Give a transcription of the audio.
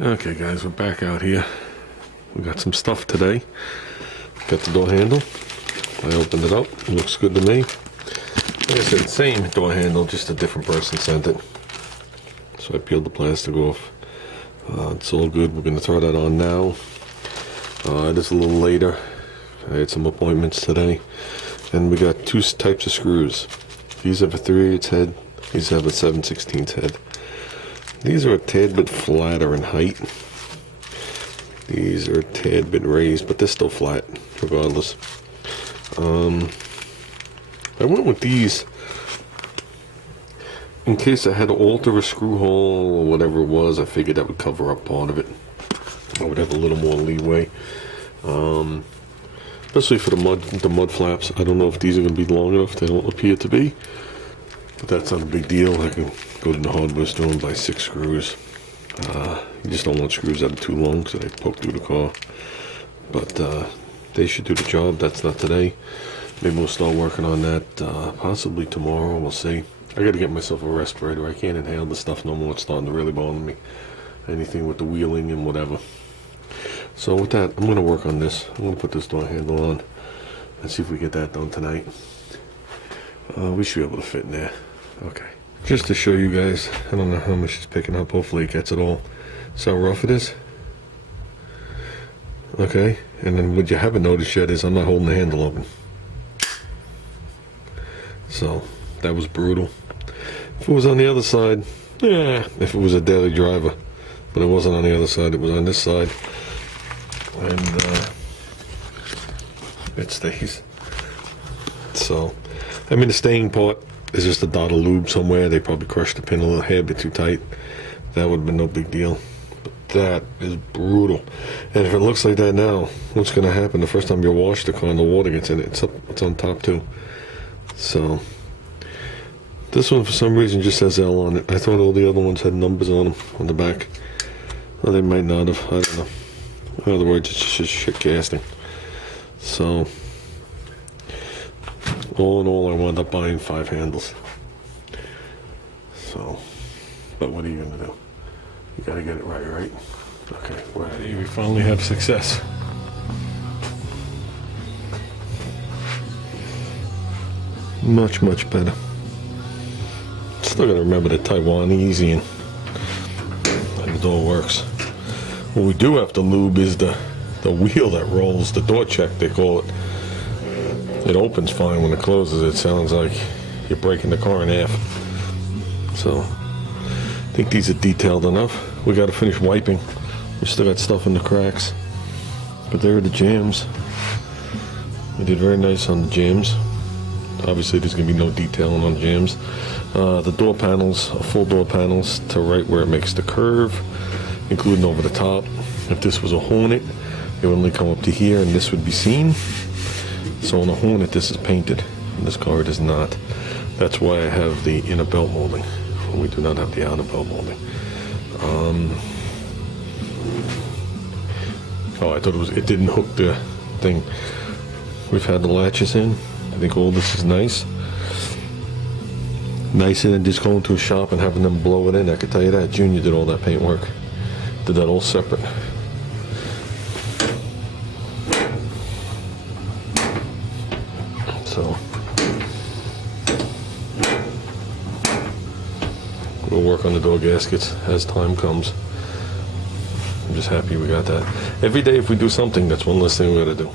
Okay guys, we're back out here. We got some stuff today. Got the door handle. I opened it up. It looks good to me. Like I said, same door handle, just a different person sent it. So I peeled the plastic off. It's all good. We're going to throw that on now. It is a little later. I had some appointments today. And we got two types of screws. These have a 3/8 head. These have a 7/16 head. These are a tad bit flatter in height. These are a tad bit raised, but they're still flat, regardless. I went with these in case I had to alter a screw hole or whatever it was. I figured that would cover up part of it. I would have a little more leeway. Especially for the mud flaps. I don't know if these are going to be long enough. They don't appear to be. But that's not a big deal. I can go to the hardware store and buy 6 screws. You just don't want screws that are too long so they poke through the car. But they should do the job. That's not today. Maybe we'll start working on that possibly tomorrow. We'll see. I got to get myself a respirator. I can't inhale the stuff no more. It's starting to really bother me. Anything with the wheeling and whatever. So with that, I'm going to work on this. I'm going to put this door handle on and see if we get that done tonight. We should be able to fit in there. Okay. Just to show you guys, I don't know how much it's picking up. Hopefully it gets it all. See how rough it is? Okay. And then what you haven't noticed yet is I'm not holding the handle open. So that was brutal. If it was on the other side, yeah, if it was a daily driver. But it wasn't on the other side, it was on this side. And it stays. So, I mean, the staying part is just a dot of lube somewhere. They probably crushed the pin a little hair bit too tight. That would have been no big deal. But that is brutal. And if it looks like that now, what's going to happen the first time you wash the car and the water gets in it? It's on top too. So, this one for some reason just says L on it. I thought all the other ones had numbers on them on the back. Well, they might not have. I don't know. In other words, it's just shit casting. So, all in all, I wound up buying 5 handles. So, but what are you gonna do? You gotta get it right, right? Okay, we're out of here. We finally have success. Much, much better. Still gotta remember the Taiwanese and the door works. What we do have to lube is the wheel that rolls, the door check they call it. It opens fine when it closes. It sounds like you're breaking the car in half. So I think these are detailed enough. We got to finish wiping. We still got stuff in the cracks, but there are the jams. We did very nice on the jams. Obviously there's going to be no detailing on jams. The door panels are full door panels to right where it makes the curve, including over the top. If this was a Hornet, it would only come up to here and this would be seen. So on a Hornet, this is painted. In this car, it is not. That's why I have the inner belt molding. We do not have the outer belt molding. Oh, I thought it didn't hook the thing. We've had the latches in. I think all this is nice. Nicer than just going to a shop and having them blow it in. I can tell you that. Junior did all that paint work. Did that all separate. So we'll work on the door gaskets as time comes. I'm just happy we got that. Every day if we do something, that's one less thing we gotta do.